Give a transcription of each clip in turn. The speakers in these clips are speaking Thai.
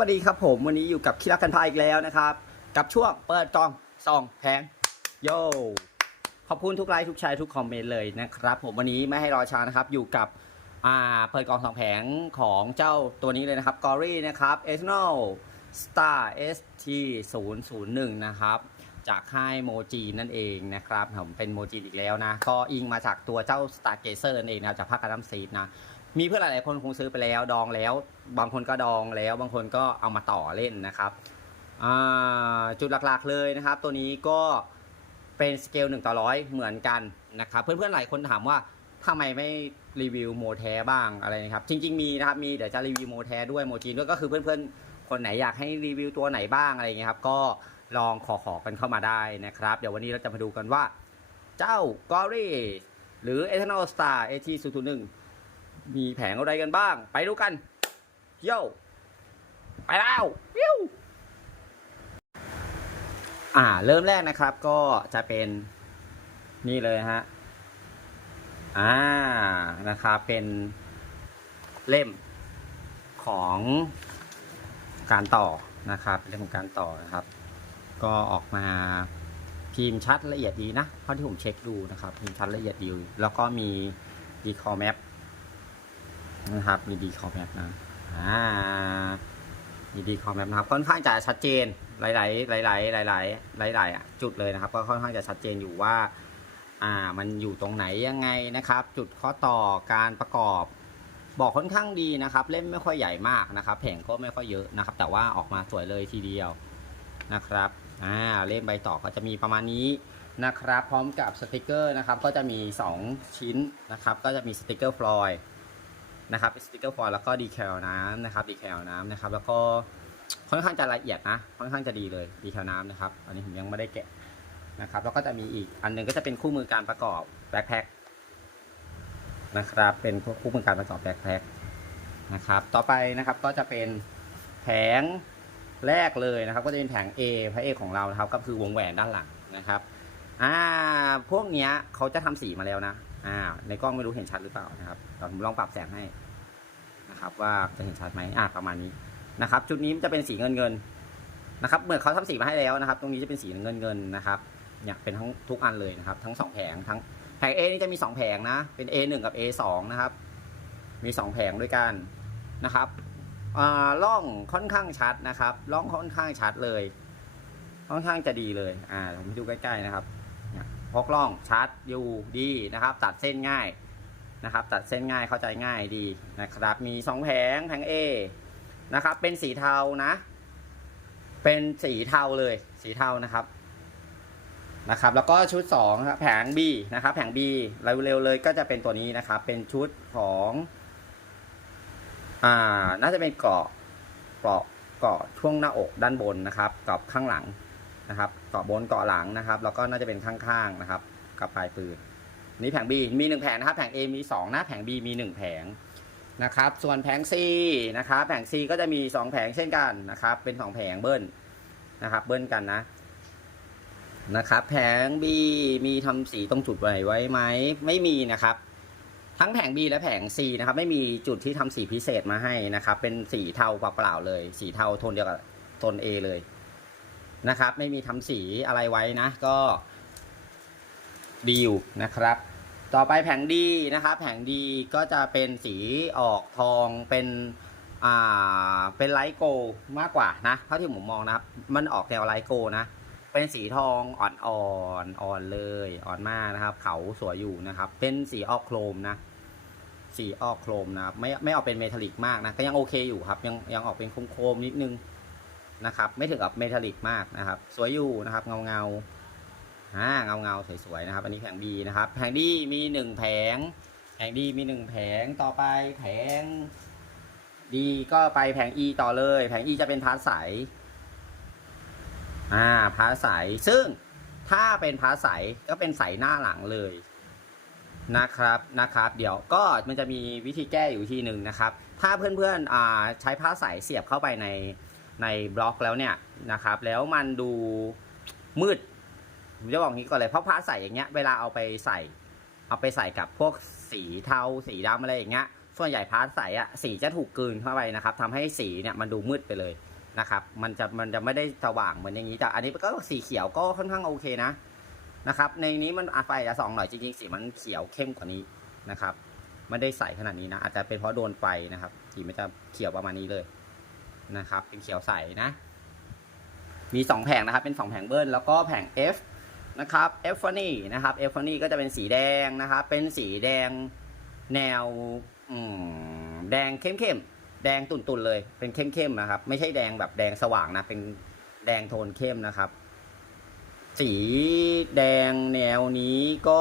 วัสดีครับผมวันนี้อยู่กับคิรักกันพาอีกแล้วนะครับ กับช่วงเปิดจองซองแพงโยขอบคุณทุกไลค์ทุกแชร์ทุกคอมเมนต์เลยนะครับ ผมวันนี้ไม่ให้รอช้านะครับ อยู่กับอ่าเปิดกองสองแผงของเจ้าตัวนี้เลยนะครับกอรี่นะครับ e t h n o l Star ST 0 0 1นะครับ จากค่ายโมจีนั่นเองนะครับผมเป็นโมจีอีกแล้วนะ ก็อิงมาจากตัวเจ้า Star Gazer นั่นเองนะจากภาคการดัมซีดนะ มีเพื่อนหลายๆคนคงซื้อไปแล้วดองแล้ว บางคนก็ดองแล้ว บางคนก็เอามาต่อเล่นนะครับจุดหลักๆเลยนะครับ ตัวนี้ก็เป็นสเกล1ต่อร้อยเหมือนกันนะครับเพื่อนๆหลายคนถามว่าทำไมไม่รีวิวโมแท้บ้างอะไรนะครับ จริง ๆ มีนะครับมีเดี๋ยวจะรีวิวโมแท้ด้วยโมจีนด้วยก็คือเพื่อนๆ คนไหนอยากให้รีวิวตัวไหนบ้างอะไรเงี้ยครับ ก็ลองขอขอๆกันเข้ามาได้นะครับ เดี๋ยววันนี้เราจะมาดูกันว่า เจ้ากอรี่หรือ Eternal Star AT 0 0 1 มีแผงอะไรกันบ้าง ไปดูกันโย่ไปแล้ววิวอ่า เริ่มแรกนะครับ ก็จะเป็นนี่เลยฮะอ่านะครับเป็นเล่มของการต่อนะครับเล่มของการต่อนะครับ ก็ออกมาพิมพ์ชัดละเอียดดีนะเท่าที่ผมเช็คดูนะครับพิมพ์ชัดละเอียดดีแล้วก็มีดีคอแมป นะครับมีดีคอมแมปนะอ่ามีดีคอมแมปนะครับ ค่อนข้างจะชัดเจนหลายๆหลายๆหลายๆหลายๆอะจุดเลยนะครับ ก็ค่อนข้างจะชัดเจนอยู่ว่า อ่า มันอยู่ตรงไหนยังไงนะครับ จุดข้อต่อการประกอบบอกค่อนข้างดีนะครับ เล่มไม่ค่อยใหญ่มากนะครับแผงก็ไม่ค่อยเยอะนะครับ แต่ว่าออกมาสวยเลยทีเดียวนะครับอ่าเล่มใบต่อก็จะมีประมาณนี้นะครับ พร้อมกับสติกเกอร์นะครับ ก็จะมี 2 ชิ้นนะครับ ก็จะมีสติกเกอร์ฟลอย นะครับสติกเกอร์ฟอยล์แล้วก็ดีแคลน้ำนะครับดีแคลน้ำนะครับแล้วก็ค่อนข้างจะละเอียดนะค่อนข้างจะดีเลยดีแคลน้ำนะครับอันนี้ผมยังไม่ได้แกะนะครับแล้วก็จะมีอีกอันหนึงก็จะเป็นคู่มือการประกอบแบ็คแพ็คนะครับเป็นคู่มือการประกอบแบ็คแพ็คนะครับต่อไปนะครับก็จะเป็นแผงแรกเลยนะครับ ก็จะเป็นแผง A พระเอกของเรานะครับ ก็คือวงแหวนด้านหลังนะครับอ่าพวกเนี้ยเขาจะทำสีมาแล้วนะ อ่า ในกล้องไม่รู้เห็นชัดหรือเปล่านะครับเดี๋ยวผมลองปรับแสงให้นะครับ ว่าจะเห็นชัดไหมอ่าประมาณนี้นะครับจุดนี้มันจะเป็นสีเงินเงินนะครับเหมือนเขาทำสีมาให้แล้วนะครับ ตรงนี้จะเป็นสีเงินเงินนะครับเนี่ยเป็นทั้งทุกอันเลยนะครับ ทั้งสองแผงทั้งแผง A นี่จะมีสองแผงนะ เป็น A 1 กับ A 2 นะครับ มีสองแผงด้วยกันนะครับอ่าล่องค่อนข้างชัดนะครับล่องค่อนข้างชัดเลย ค่อนข้างจะดีเลย อ่าผมให้ดูใกล้ๆนะครับ พกล่องชัดอยู่ดีนะครับ ตัดเส้นง่ายนะครับ ตัดเส้นง่ายเข้าใจง่ายดีนะครับ มีสองแผงแผง A นะครับ เป็นสีเทานะ เป็นสีเทาเลย สีเทานะครับนะครับ แล้วก็ชุด2ครับแผง B นะครับ แผง B เร็วๆเลยก็จะเป็นตัวนี้นะครับ เป็นชุดของอ่าน่าจะเป็นเกาะเกาะเกาะช่วงหน้าอกด้านบนนะครับ กับข้างหลัง นะครับเกาะบนเกาะหลังนะครับ แล้วก็น่าจะเป็นข้างๆนะครับกับปลายปืนนี่แผง B มี 1 แผงนะครับ แผง A มี 2 นะแผง B มี 1 แผงนะครับ ส่วนแผง C นะครับแผง C ก็จะมี 2 แผงเช่นกันนะครับ เป็น 2 แผงเบิ้ลนะครับ เบิ้ลกันนะนะครับแผง B มีทำสีตรงจุดไหนไว้ไหมไม่มีนะครับ ทั้งแผง B และแผง C นะครับ ไม่มีจุดที่ทำสีพิเศษมาให้นะครับ เป็นสีเทาเปล่าๆเลย สีเทาโทนเดียวกับโทน A เลย นะครับ ไม่มีทำสีอะไรไว้นะ ก็ดีอยู่นะครับ ต่อไปแผงดีนะครับ แผงดีก็จะเป็นสีออกทองเป็นอ่าเป็นไลท์โกมากกว่านะเท่าที่ผมมองนะครับ มันออกแนวไลท์โกนะเป็นสีทองอ่อนๆอ่อนเลยอ่อนมากนะครับ เขาสวยอยู่นะครับ เป็นสีออกโครมนะสีออกโครมนะครับไม่ไม่ออกเป็นเมทัลลิกมากนะก็ยังโอเคอยู่ครับ ยังยังออกเป็นโครมๆนิดนึง นะครับ ไม่ถึงกับเมทัลลิกมากนะครับ สวยอยู่นะครับ เงาเงาอ่าเงาเงาสวยๆนะครับ อันนี้แผงดีนะครับ แผงดีมีหนึ่งแผง แผงดีมีหนึ่งแผงต่อไปแผงดีก็ไปแผง E ต่อเลย แผง E จะเป็นพาร์ทใสอ่าพาร์ทใสซึ่งถ้าเป็นพาร์ทใสก็เป็นใสหน้าหลังเลยนะครับนะครับ เดี๋ยวก็มันจะมีวิธีแก้อยู่ทีหนึ่งนะครับ ถ้าเพื่อนๆอ่าใช้พาร์ทใสเสียบเข้าไปใน ในบล็อกแล้วเนี่ยนะครับ แล้วมันดูมืดผมจะบอกงี้ก่อนเลยเพราะพระใส่อย่างเงี้ยเวลาเอาไปใส่ เอาไปใส่กับพวกสีเทาสีดำอะไรอย่างเงี้ยส่วนใหญ่พาร์ทใส่อะสีจะถูกกลืนเข้าไปนะครับทำให้สีเนี่ยมันดูมืดไปเลยนะครับ มันจะมันจะไม่ได้สว่างเหมือนอย่างนี้แต่อันนี้ก็สีเขียวก็ค่อนข้างโอเคนะนะครับ ในนี้มันอาไฟจะส่องหน่อยจริงๆสีมันเขียวเข้มกว่านี้นะครับไม่ได้ใสขนาดนี้นะอาจจะเป็นเพราะโดนไฟนะครับสีมันจะเขียวประมาณนี้เลย นะครับ เป็นเขียวใสนะ มีสองแผงนะครับ เป็นสองแผงเบิ้ลแล้วก็แผง F นะครับ F f u n n y นะครับ F f u n n y ก็จะเป็นสีแดงนะครับ เป็นสีแดงแนวแดงเข้มๆ แดงตุ่นๆเลย เป็นเข้มๆนะครับ ไม่ใช่แดงแบบแดงสว่างนะ เป็นแดงโทนเข้มนะครับ สีแดงแนวนี้ก็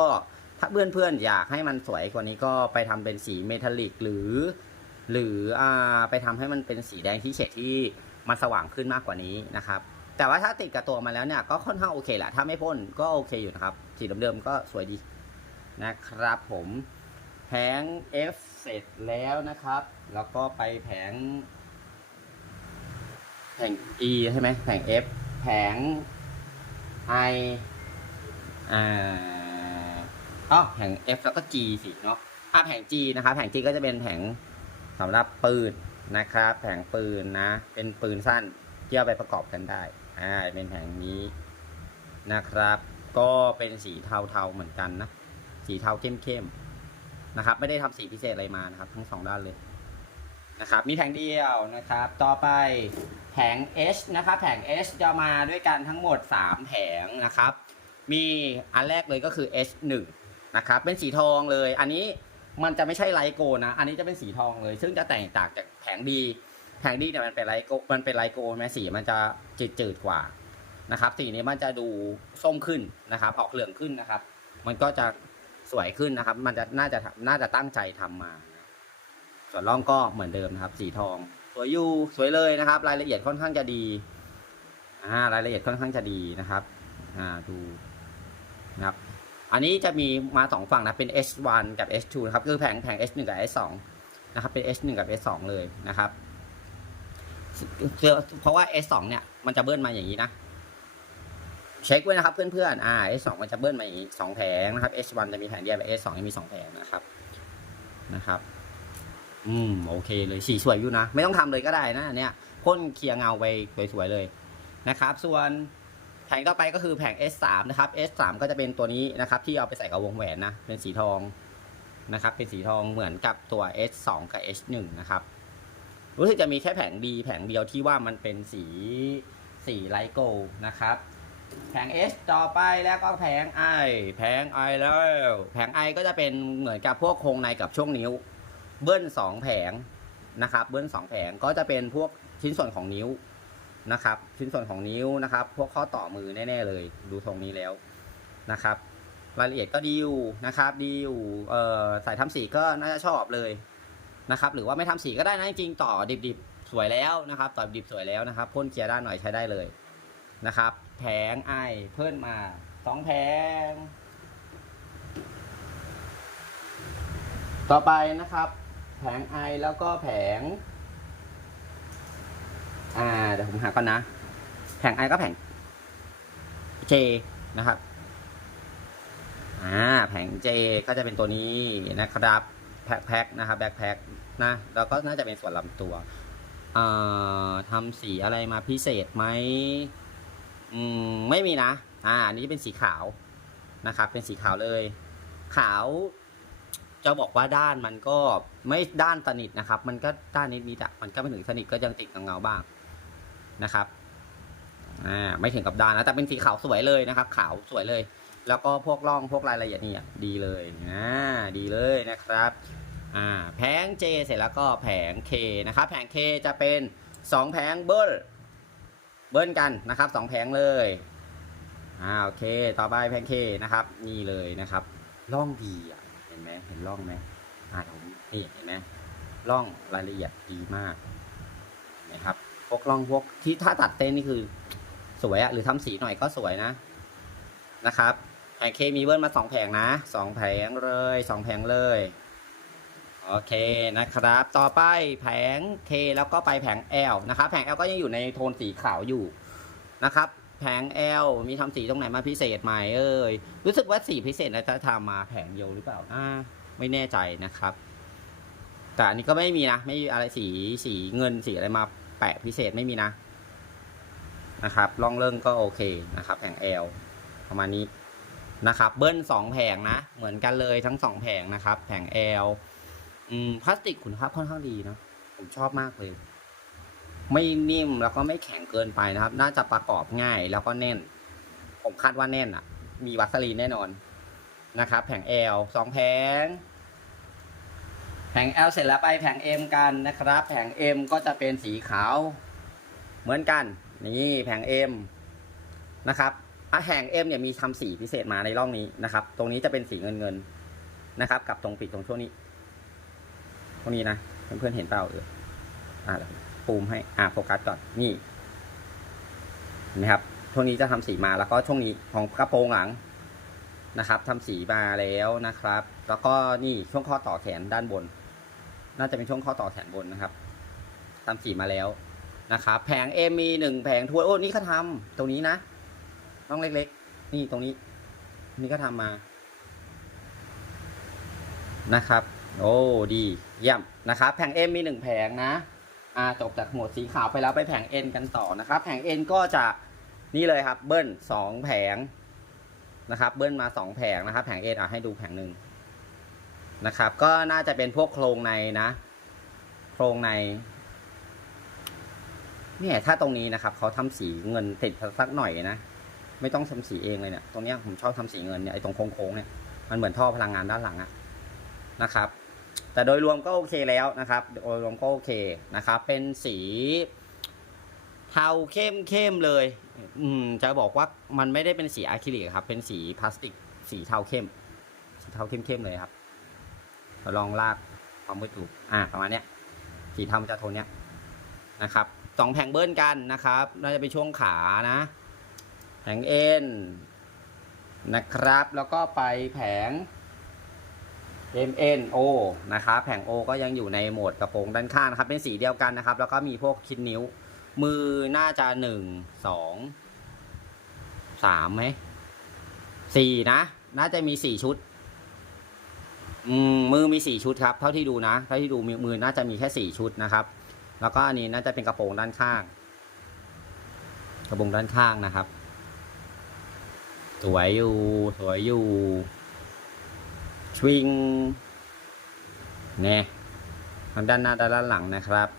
ถ้าเพื่อนๆ อยากให้มันสวยกว่านี้ก็ไปทำเป็นสีเมทัลลิกหรือ หรืออ่าไปทำให้มันเป็นสีแดงที่เฉดที่มันสว่างขึ้นมากกว่านี้นะครับ แต่ว่าถ้าติดกับตัวมาแล้วเนี่ยก็ค่อนข้างโอเคแหละถ้าไม่พ่นก็โอเคอยู่นะครับสีเดิมๆก็สวยดีนะครับ ผมแผง F เสร็จแล้วนะครับ แล้วก็ไปแผง แผง E ใช่ไหมแผง F แผง I อ่าอ๋อแผง F แล้วก็ G สิเนาะอะแผง G นะครับ แผง G ก็จะเป็นแผง สำหรับปืนนะครับ แผงปืนนะ เป็นปืนสั้นที่เอาไปประกอบกันได้อ่าเป็นแผงนี้นะครับ ก็เป็นสีเทาๆเหมือนกันนะ สีเทาเข้มๆนะครับ ไม่ได้ทำสีพิเศษอะไรมานะครับ ทั้งสองด้านเลยนะครับ มีแผงเดียวนะครับ ต่อไปแผง H นะครับ แผง H จะมาด้วยกันทั้งหมด 3 แผงนะครับ มีอันแรกเลยก็คือ H1 นะครับ เป็นสีทองเลย อันนี้ มันจะไม่ใช่ไลโกนะ อันนี้จะเป็นสีทองเลย ซึ่งจะแตกต่างจากแผงดีแผงดีเนี่ยมันเป็นไลโกมันเป็นไลโกใช่สีมันจะจืดจืดๆกว่านะครับสีนี้มันจะดูส้มขึ้นนะครับ ออกเหลืองขึ้นนะครับ มันก็จะสวยขึ้นนะครับ มันจะน่าจะน่าจะตั้งใจทำมา ส่วนร่องก็เหมือนเดิมนะครับ สีทอง สวยอยู่สวยเลยนะครับ รายละเอียดค่อนข้างจะดีอ่ารายละเอียดค่อนข้างจะดีนะครับ อ่าดูนะครับ อันนี้จะมีมาสองฝั่งนะ เป็น H1 กับ H2 นะครับ คือแผงแผง H1 กับ H2 นะครับ เป็น H1 กับ H2 เลยนะครับ เพราะว่า S2 เนี่ย มันจะเบิ้ลมาอย่างนี้นะ เช็คไว้นะครับเพื่อนๆ อ่า S2 มันจะเบิ้ลมาอย่างนี้สองแผงนะครับ S1 จะมีแผงเดียวแต่ S2 จะมีสองแผงนะครับ นะครับ อืม โอเคเลย สีสวยอยู่นะ ไม่ต้องทำเลยก็ได้นะเนี่ยพ่นเคลียร์เงาไปสวยๆเลยนะครับ ส่วน แผงต่อไปก็คือแผง S3 นะครับ S3 ก็จะเป็นตัวนี้นะครับ ที่เอาไปใส่กับวงแหวนนะ เป็นสีทองนะครับ เป็นสีทองเหมือนกับตัว S2 กับ S1 นะครับ รู้สึกจะมีแค่แผงดีแผงเดียวที่ว่ามันเป็นสีสีไลโกนะครับ แผง S ต่อไปแล้วก็แผง I แผง I แล้ว แผง I ก็จะเป็นเหมือนกับพวกโครงในกับช่วงนิ้ว เบิ้ลสองแผงนะครับ เบิ้ลสองแผงก็จะเป็นพวกชิ้นส่วนของนิ้ว นะครับ ชิ้นส่วนของนิ้วนะครับ พวกข้อต่อมือแน่ ๆ เลย ดูทรงนี้แล้วนะครับ รายละเอียดก็ดีอยู่นะครับดีอยู่เอ่อสายทำสีก็น่าจะชอบเลยนะครับ หรือว่าไม่ทำสีก็ได้นะจริงๆต่อดิบๆ สวยแล้วนะครับ ต่อดิบสวยแล้วนะครับพ่นเคลียร์ด้านหน่อยใช้ได้เลยนะครับ แผงไอเพิ่มมาสองแผงต่อไปนะครับ แผงไอแล้วก็แผง ดี๋ยวผมหาก่อนนะ แผงไอก็แผง J นะครับ อ่า แผง J ก็จะเป็นตัวนี้นะครับแพ็คแพ็คนะครับแบ็คแพ็คนะแล้วก็น่าจะเป็นส่วนลำตัวเอ่อทำสีอะไรมาพิเศษไหมอืมไม่มีนะ อ่าอันนี้เป็นสีขาวนะครับ เป็นสีขาวเลย ขาวจะบอกว่าด้านมันก็ไม่ด้านสนิทนะครับ มันก็ด้านนิดนิดอะมันก็ไม่ถึงสนิทก็ยังติดกับเงาบ้าง นะครับไม่ถึงกับดานนะแต่เป็นสีขาวสวยเลยนะครับ ขาวสวยเลย แล้วก็พวกร่องพวกรายละเอียดนี่ดีเลยอ่าดีเลยนะครับแผง J เสร็จแล้วก็แผง K นะครับ แผง K จะเป็นสองแผงเบิ้ลเบิ้ลกันนะครับสองแผงเลยอ่าโอเค ต่อไปแผง K นะครับ นี่เลยนะครับร่องดีอะเห็นไหมเห็นร่องไหมอ่าผมนี่เห็นไหมร่องรายละเอียดดีมากนะครับ พวกร่องพวกที่ถ้าตัดเต้นนี่คือสวยอะหรือทำสีหน่อยก็สวยนะนะครับแผงเคมีเบิ้ลมาสองแผงนะสองแผงเลยสองแผงเลยโอเคนะครับ ต่อไปแผง K แล้วก็ไปแผง L นะครับ แผง L ก็ยังอยู่ในโทนสีขาวอยู่นะครับ แผง L มีทำสีตรงไหนมาพิเศษไหมเอ้ยรู้สึกว่าสีพิเศษนะจะทำมาแผงเดียวหรือเปล่าอ่าไม่แน่ใจนะครับ แต่อันนี้ก็ไม่มีนะ ไม่มีอะไรสีสีเงินสีอะไรมา แปะพิเศษไม่มีนะนะครับล่องเริ่งก็โอเคนะครับแผง L ประมาณนี้นะครับเบิ้ลสองแผงนะ เหมือนกันเลยทั้งสองแผงนะครับ แผง L อืมพลาสติกคุณภาพค่อนข้างดีนะผมชอบมากเลย ไม่นิ่มแล้วก็ไม่แข็งเกินไปนะครับ น่าจะประกอบง่ายแล้วก็แน่น ผมคาดว่าแน่นอะ มีวัสลีนแน่นอนนะครับ แผง L สองแผง แผง L เสร็จแล้วไปแผง M กันนะครับ แผง M ก็จะเป็นสีขาวเหมือนกัน นี่แผง M นะครับอะแผง M เนี่ยมีทำสีพิเศษมาในร่องนี้นะครับ ตรงนี้จะเป็นสีเงินเงินนะครับ กับตรงปิดตรงช่วงนี้ ตรงนี้นะเพื่อนๆเห็นเปล่าเอออ่าปูมให้อ่าโฟกัสก่อนนี่นไหมครับช่วงนี้จะทำสีมาแล้วก็ช่วงนี้ของกระโปรงหลังนะครับทำสีมาแล้วนะครับ แล้วก็นี่ช่วงข้อต่อแขนด้านบน น่าจะเป็นช่วงข้อต่อแขนบนนะครับทำสีมาแล้วนะครับแผงเอมีหนึ่งแผงทวนโอ้นี่เขาทำตรงนี้นะน้องเล็ก ๆ นี่ตรงนี้ นี่ก็ทำมานะครับ โอ้ดีเยี่ยมนะครับแผงเอ็มมีหนึ่งแผงนะอ่าจบจากหมวดสีขาวไปแล้วไปแผงเอ็นกันต่อนะครับ แผงเอ็นก็จะนี่เลยครับ เบิ้ลสองแผงนะครับ เบิ้ลมาสองแผงนะครับ แผงเอ็นอะให้ดูแผงหนึ่ง นะครับ ก็น่าจะเป็นพวกโครงในนะ โครงใน เนี่ย ถ้าตรงนี้นะครับเขาทำสีเงินติดสักหน่อยนะ ไม่ต้องทำสีเองเลยเนี่ย ตรงเนี้ยผมชอบทำสีเงินเนี่ยไอ้ตรงโค้งๆเนี่ย มันเหมือนท่อพลังงานด้านหลังอะนะครับ แต่โดยรวมก็โอเคแล้วนะครับ โดยรวมก็โอเคนะครับ เป็นสีเทาเข้มเข้มๆเลย อืม จะบอกว่ามันไม่ได้เป็นสีอะคริลิกครับ เป็นสีพลาสติก สีเทาเข้ม สีเทาเข้มเข้มๆเลยครับ เราลองลากความมืดดูกอ่าประมาณเนี้ยสีเทามันจะโทนเนี้ยนะครับสองแผงเบิ้ลกันนะครับน่าจะเป็นช่วงขานะ แผงเอ็นนะครับ แล้วก็ไปแผง MN O นะครับแผง O ก็ยังอยู่ในโหมดกระโปรงด้านข้างนะครับ เป็นสีเดียวกันนะครับ แล้วก็มีพวกคิดนิ้ว มือน่าจะหนึ่งสองสามไหมสี่นะ น่าจะมีสี่ชุด อืมมือมีสี่ชุดครับ เท่าที่ดูนะ เท่าที่ดูมือมือน่าจะมีแค่สี่ชุดนะครับ แล้วก็อันนี้น่าจะเป็นกระโปรงด้านข้าง กระโปรงด้านข้างนะครับ สวยอยู่ สวยอยู่ชวิงเนี่ยทางด้านหน้าด้านหลังนะครับ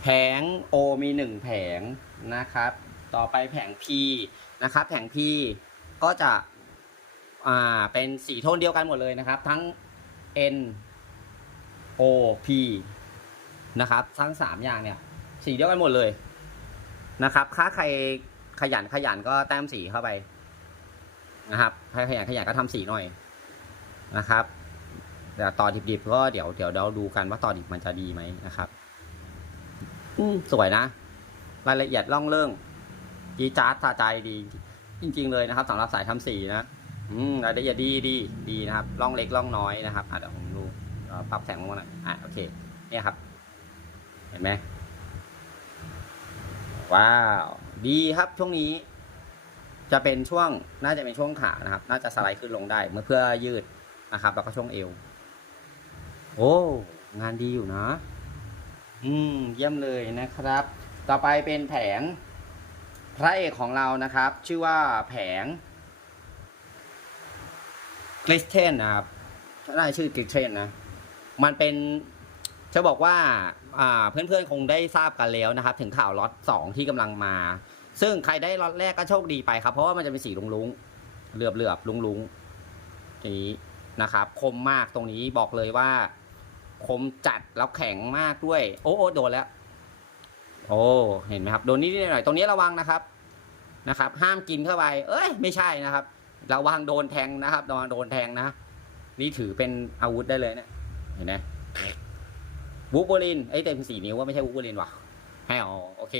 แผง O มีหนึ่งแผงนะครับ ต่อไปแผง P นะครับ แผง P ก็จะ อ่าเป็นสีโทนเดียวกันหมดเลยนะครับ ทั้ง N O P นะครับ ทั้งสามอย่างเนี่ย สีเดียวกันหมดเลยนะครับถ้าใครขยันขยันก็แต้มสีเข้าไปนะครับใครขยันขยันก็ทำสีหน่อยนะครับแต่ต่อดิบๆก็เดี๋ยวเดี๋ยวเราดูกันว่าต่อดิบมันจะดีไหมนะครับ อืสวยนะ รายละเอียดล่องเรื่องจีจาร์ดสะใจดี จริง ๆ เลยนะครับสำหรับสายทำสีนะ อืมรายละเอียดดีดีดีนะครับล่องเล็กล่องน้อยนะครับอะเดี๋ยวผมดูปรับแสงลงมาหน่อยอะโอเคเนี่ยครับ เห็นไหมว้าว ดีครับช่วงนี้ จะเป็นช่วงน่าจะเป็นช่วงขานะครับ น่าจะสไลด์ขึ้นลงได้ เมื่อเพื่อยืดนะครับ แล้วก็ช่วงเอว โอ้งานดีอยู่นะ อืม เยี่ยมเลยนะครับ ต่อไปเป็นแผงพระเอกของเรานะครับ ชื่อว่าแผง กริสเทนนะครับน่าชื่อกริสเทนนะ มันเป็นจะบอกว่าอ่าเพื่อนๆคงได้ทราบกันแล้วนะครับ ถึงข่าวล็อตสองที่กำลังมา ซึ่งใครได้ล็อตแรกก็โชคดีไปครับ เพราะว่ามันจะเป็นสีลุงลุงๆเหลือบเหลือบลุงลุงๆอย่างนี้นะครับ คมมากตรงนี้บอกเลยว่า คมจัดแล้วแข็งมากด้วย โอ้โอโดนแล้ว โอ้เห็นไหมครับ โดนนิดหน่อยตรงนี้ระวังนะครับนะครับ ห้ามกินเข้าไป เอ้ย ไม่ใช่นะครับ ระวังโดนแทงนะครับระวังโดนแทงนะ นี่ถือเป็นอาวุธได้เลยเนะี่ยเห็นไหมวูบูลินไอ้เต็มสี่นิ้วว่าไม่ใช่วูบูลินว่ะให้อ๋อโอเค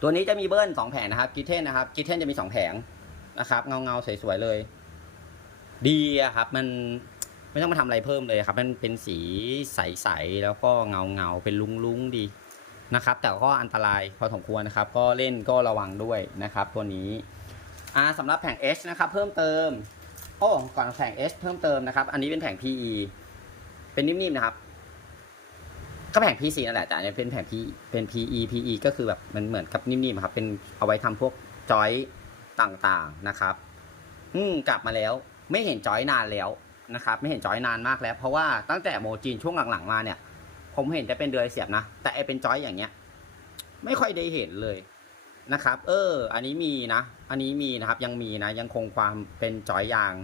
ตัวนี้จะมีเบิ้ลสองแผงนะครับกิเทนนะครับกิเทนจะมีสองแผงนะครับเงาเงาสวยๆเลย ดีอะครับ มันไม่ต้องมาทำอะไรเพิ่มเลยครับ มันเป็นสีใสๆแล้วก็เงาเงาเป็นลุงๆดีนะครับ แต่ก็อันตรายพอสมควรนะครับ ก็เล่นก็ระวังด้วยนะครับ ตัวนี้ อ่าสำหรับแผง H นะครับเพิ่มเติม โอ้ก่อนแผง H เพิ่มเติมนะครับ อันนี้เป็นแผง PE เป็นนิ่มๆนะครับ ก็แผง PC นั่นแหละแต่อันนี้เป็นแผง P เป็น PE PE ก็คือแบบมันเหมือนกับนิ่มๆครับ เป็นเอาไว้ทำพวกจอยต่างๆนะครับ อืมกลับมาแล้ว ไม่เห็นจอยนานแล้วนะครับ ไม่เห็นจอยนานมากแล้ว เพราะว่าตั้งแต่โมจีนช่วงหลังๆมาเนี่ย ผมเห็นจะเป็นเดือยเสียบนะ แต่ไอเป็นจอยอย่างเงี้ย ไม่ค่อยได้เห็นเลย นะครับ เออ อันนี้มีนะ อันนี้มีนะครับ ยังมีนะ ยังคงความเป็นจอยยาง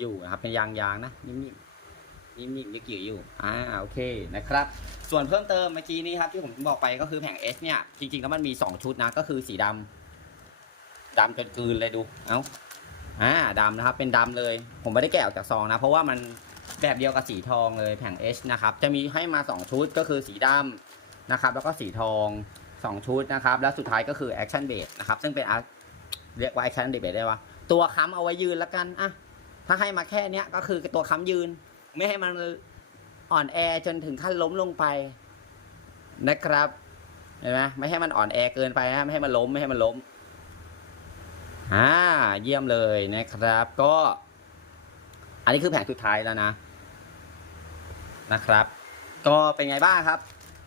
อยู่นะครับ เป็นยางยางนะนิ่มๆนิ่มๆยึกๆอยู่ อ่า โอเค นะครับ ส่วนเพิ่มเติมเมื่อกี้นี้ครับ ที่ผมบอกไปก็คือแผง S เนี่ย จริงๆแล้วมันมี 2 ชุดนะ ก็คือสีดำดำจนกลืนเลยดู เอ้า อ่าดำนะครับ เป็นดำเลย ผมไม่ได้แกะออกจากซองนะ เพราะว่ามันแบบเดียวกับสีทองเลยแผง H นะครับ จะมีให้มา 2 ชุดก็คือสีดำนะครับ แล้วก็สีทอง 2 ชุดนะครับ แล้วสุดท้ายก็คือ Action Base นะครับ ซึ่งเป็นเรียกว่า Action Base ได้ว่า ตัวค้ำเอาไว้ยืนแล้วกันอะถ้าให้มาแค่เนี้ยก็คือตัวค้ำยืน ไม่ให้มันอ่อนแอจนถึงขั้นล้มลงไปนะครับเห็นไหมไม่ให้มันอ่อนแอเกินไปนะไม่ให้มันล้มไม่ให้มันล้มอ่าเยี่ยมเลยนะครับ ก็ อันนี้คือแผงสุดท้ายแล้วนะนะครับ ก็เป็นไงบ้างครับ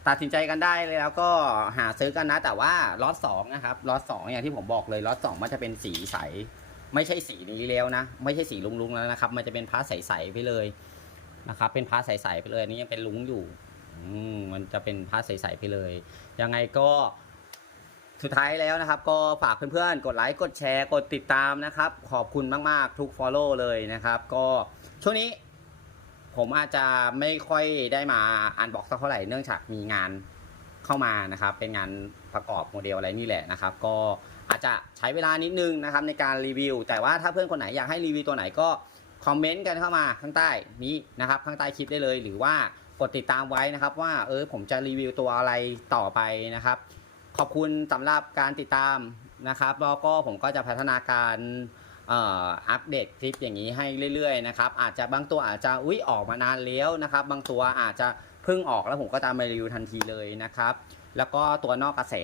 ตัดสินใจกันได้เลยแล้วก็หาซื้อกันนะ แต่ว่าล็อตสองนะครับล็อตสองอย่างที่ผมบอกเลยล็อตสองมันจะเป็นสีใส ไม่ใช่สีนี้แล้วนะ ไม่ใช่สีลุงๆแล้วนะครับ มันจะเป็นผ้าใสๆไปเลยนะครับ เป็นผ้าใสๆไปเลยอันนี้ยังเป็นลุงอยู่อมันจะเป็นผ้าใสๆไปเลย ยังไงก็สุดท้ายแล้วนะครับ ก็ฝากเพื่อนๆ กดไลค์กดแชร์กดติดตามนะครับ ขอบคุณมากๆ ทุก Follow เลยนะครับ ก็ช่วงนี้ ผมอาจจะไม่ค่อยได้มาอ่านบอกสักเท่าไหร่เนื่องจากมีงานเข้ามานะครับ เป็นงานประกอบโมเดลอะไรนี่แหละนะครับ ก็อาจจะใช้เวลานิดนึงนะครับในการรีวิว แต่ว่าถ้าเพื่อนคนไหนอยากให้รีวิวตัวไหนก็คอมเมนต์กันเข้ามาข้างใต้นี้นะครับ ข้างใต้คลิปได้เลย หรือว่ากดติดตามไว้นะครับ ว่าเออผมจะรีวิวตัวอะไรต่อไปนะครับ ขอบคุณสำหรับการติดตามนะครับแล้วก็ผมก็จะพัฒนาการ อัปเดตคลิปอย่างนี้ให้เรื่อยๆนะครับอาจจะบางตัวอาจจะอุ้ยออกมานานแล้วนะครับ บางตัวอาจจะเพิ่งออกแล้วผมก็ตามมารีวิวทันทีเลยนะครับ แล้วก็ตัวนอกกระแส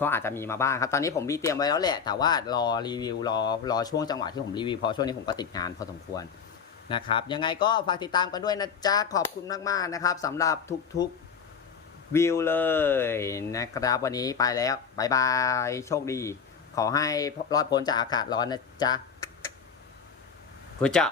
ก็อาจจะมีมาบ้างครับ ตอนนี้ผมมีเตรียมไว้แล้วแหละ แต่ว่ารอรีวิวรอรอช่วงจังหวะที่ผมรีวิวเพราะช่วงนี้ผมก็ติดงานพอสมควรนะครับ ยังไงก็ฝากติดตามกันด้วยนะจ๊ะ ขอบคุณมากๆนะครับสำหรับทุกๆวิวเลยนะครับ วันนี้ไปแล้วบายบาย โชคดี ขอให้รอดพ้นจากอากาศร้อนนะจ๊ะกูจะ